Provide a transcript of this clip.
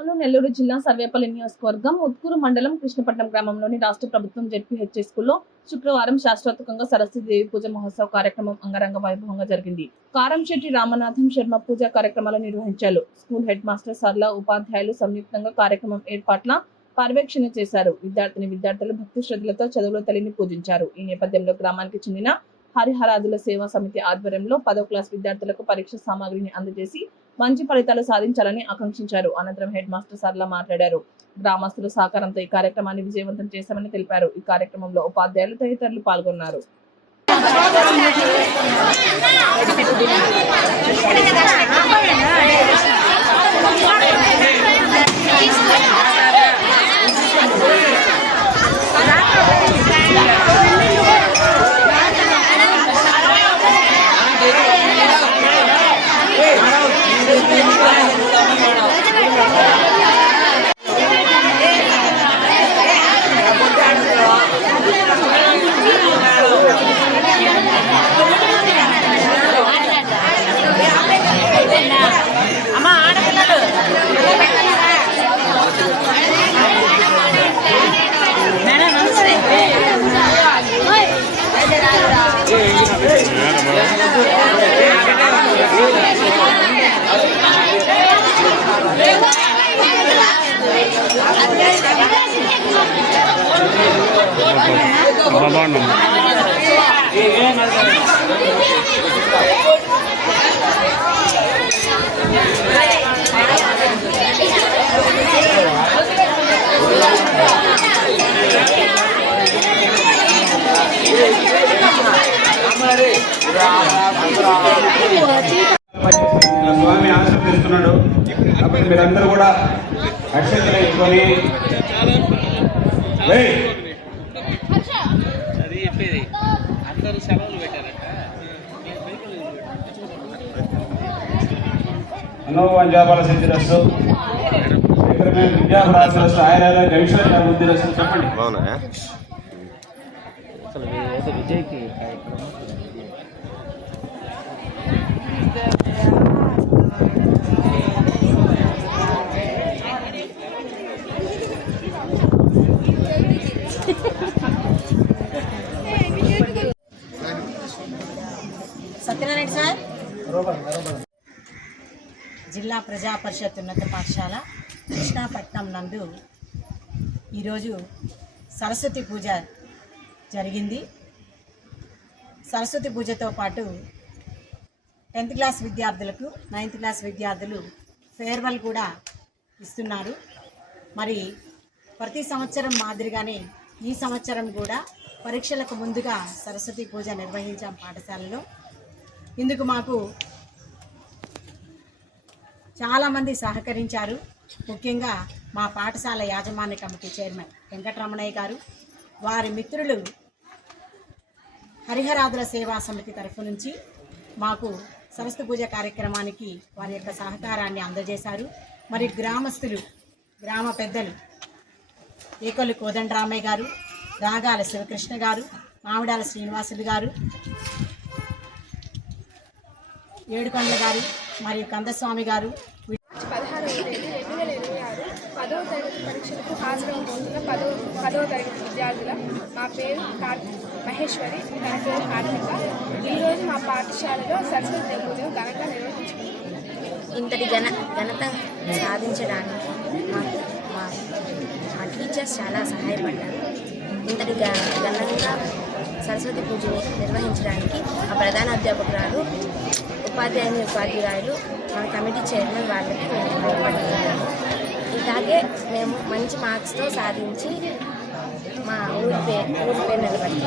తెలంగాణలో నెల్లూరు జిల్లా సర్వేపల్లి నియోజకవర్గం ఉత్కూరు మండలం కృష్ణపట్నం గ్రామంలోని రాష్ట్ర ప్రభుత్వం జెడ్పీహెచ్ఎస్ స్కూల్లో శుక్రవారం శాస్త్రోక్తంగా సరస్వతి దేవి పూజ మహోత్సవ కార్యక్రమం అంగరంగ వైభవంగా జరిగింది. కారంశెట్టి రామనాథం శర్మ పూజ కార్యక్రమాలు నిర్వహించారు. స్కూల్ హెడ్ మాస్టర్ సర్ల ఉపాధ్యాయులు సంయుక్తంగా కార్యక్రమం ఏర్పాట్ల పర్యవేక్షణ చేశారు. విద్యార్థులు భక్తి శ్రద్ధలతో చదువుల తల్లిని పూజించారు. ఈ నేపథ్యంలో గ్రామానికి చెందిన హరిహరాదుల సేవా సమితి ఆధ్వర్యంలో 10వ క్లాస్ విద్యార్థులకు పరీక్ష సామాగ్రిని అందజేసి మంచి ఫలితాలు సాధించాలని ఆకాంక్షించారు. అనంతరం హెడ్ మాస్టర్ సర్ల మాట్లాడారు. గ్రామస్తుల సహకారంతో ఈ కార్యక్రమాన్ని విజయవంతం చేశామని తెలిపారు. ఈ కార్యక్రమంలో ఉపాధ్యాయులు తదితరులు పాల్గొన్నారు. స్వామి ఆశీర్వదిస్తున్నాడు. కాబట్టి మీరందరూ కూడా అక్షంతలు వేసుకొని అనుభవాల సిద్ధిరస్సు విద్యాభ్యాసరస్సు ఆయుర్వేద ఐశ్వర్య బుద్ధిరస్సు చెప్పండి. విజయ్కి సత్యనారాయణ సార్ జిల్లా ప్రజా పరిషత్ ఉన్నత పాఠశాల కృష్ణపట్నం నందు ఈరోజు సరస్వతి పూజ జరిగింది. సరస్వతి పూజతో పాటు 10th క్లాస్ విద్యార్థులకు 9th క్లాస్ విద్యార్థులు ఫేర్వెల్ కూడా ఇస్తున్నారు. మరి ప్రతి సంవత్సరం మాదిరిగానే ఈ సంవత్సరం కూడా పరీక్షలకు ముందుగా సరస్వతి పూజ నిర్వహించాం పాఠశాలలో. ఇందుకు మాకు చాలామంది సహకరించారు. ముఖ్యంగా మా పాఠశాల యాజమాన్య కమిటీ చైర్మన్ వెంకటరమణయ్య గారు, వారి మిత్రులు హరిహరాదుల సేవా సమితి తరఫు నుంచి మాకు సరస్వతి పూజ కార్యక్రమానికి వారి యొక్క సహకారాన్ని అందజేశారు. మరి గ్రామస్తులు, గ్రామ పెద్దలు ఏకొల్లి కోదండరామయ్య గారు, రాగాల శివకృష్ణ గారు, మామిడాల శ్రీనివాసులు గారు, ఏడుకొండల గారు మరియు కందస్వామి గారు 10వ తరగతి పరీక్షలకు హాజరవుతున్న 10వ తరగతి విద్యార్థుల మా పేరు మహేశ్వరి, తన పేరు హార్దిక. ఈరోజు మా పాఠశాలలో సరస్వతి పూజను ఘనంగా నిర్వహించుకుంటున్నాం. ఇంతటి ఘనత సాధించడానికి మా టీచర్స్ చాలా సహాయపడ్డారు. ఇంతటి ఘనంగా సరస్వతి పూజని నిర్వహించడానికి మా ప్రధాన అధ్యాపకురాలు, ఉపాధ్యాయులు, మన కమిటీ చైర్మన్ వాళ్ళకి తోడ్పడుతున్నాము. ఇలాగే మేము మంచి మార్క్స్తో సాధించి మా ఊరి పేరు నిలబడి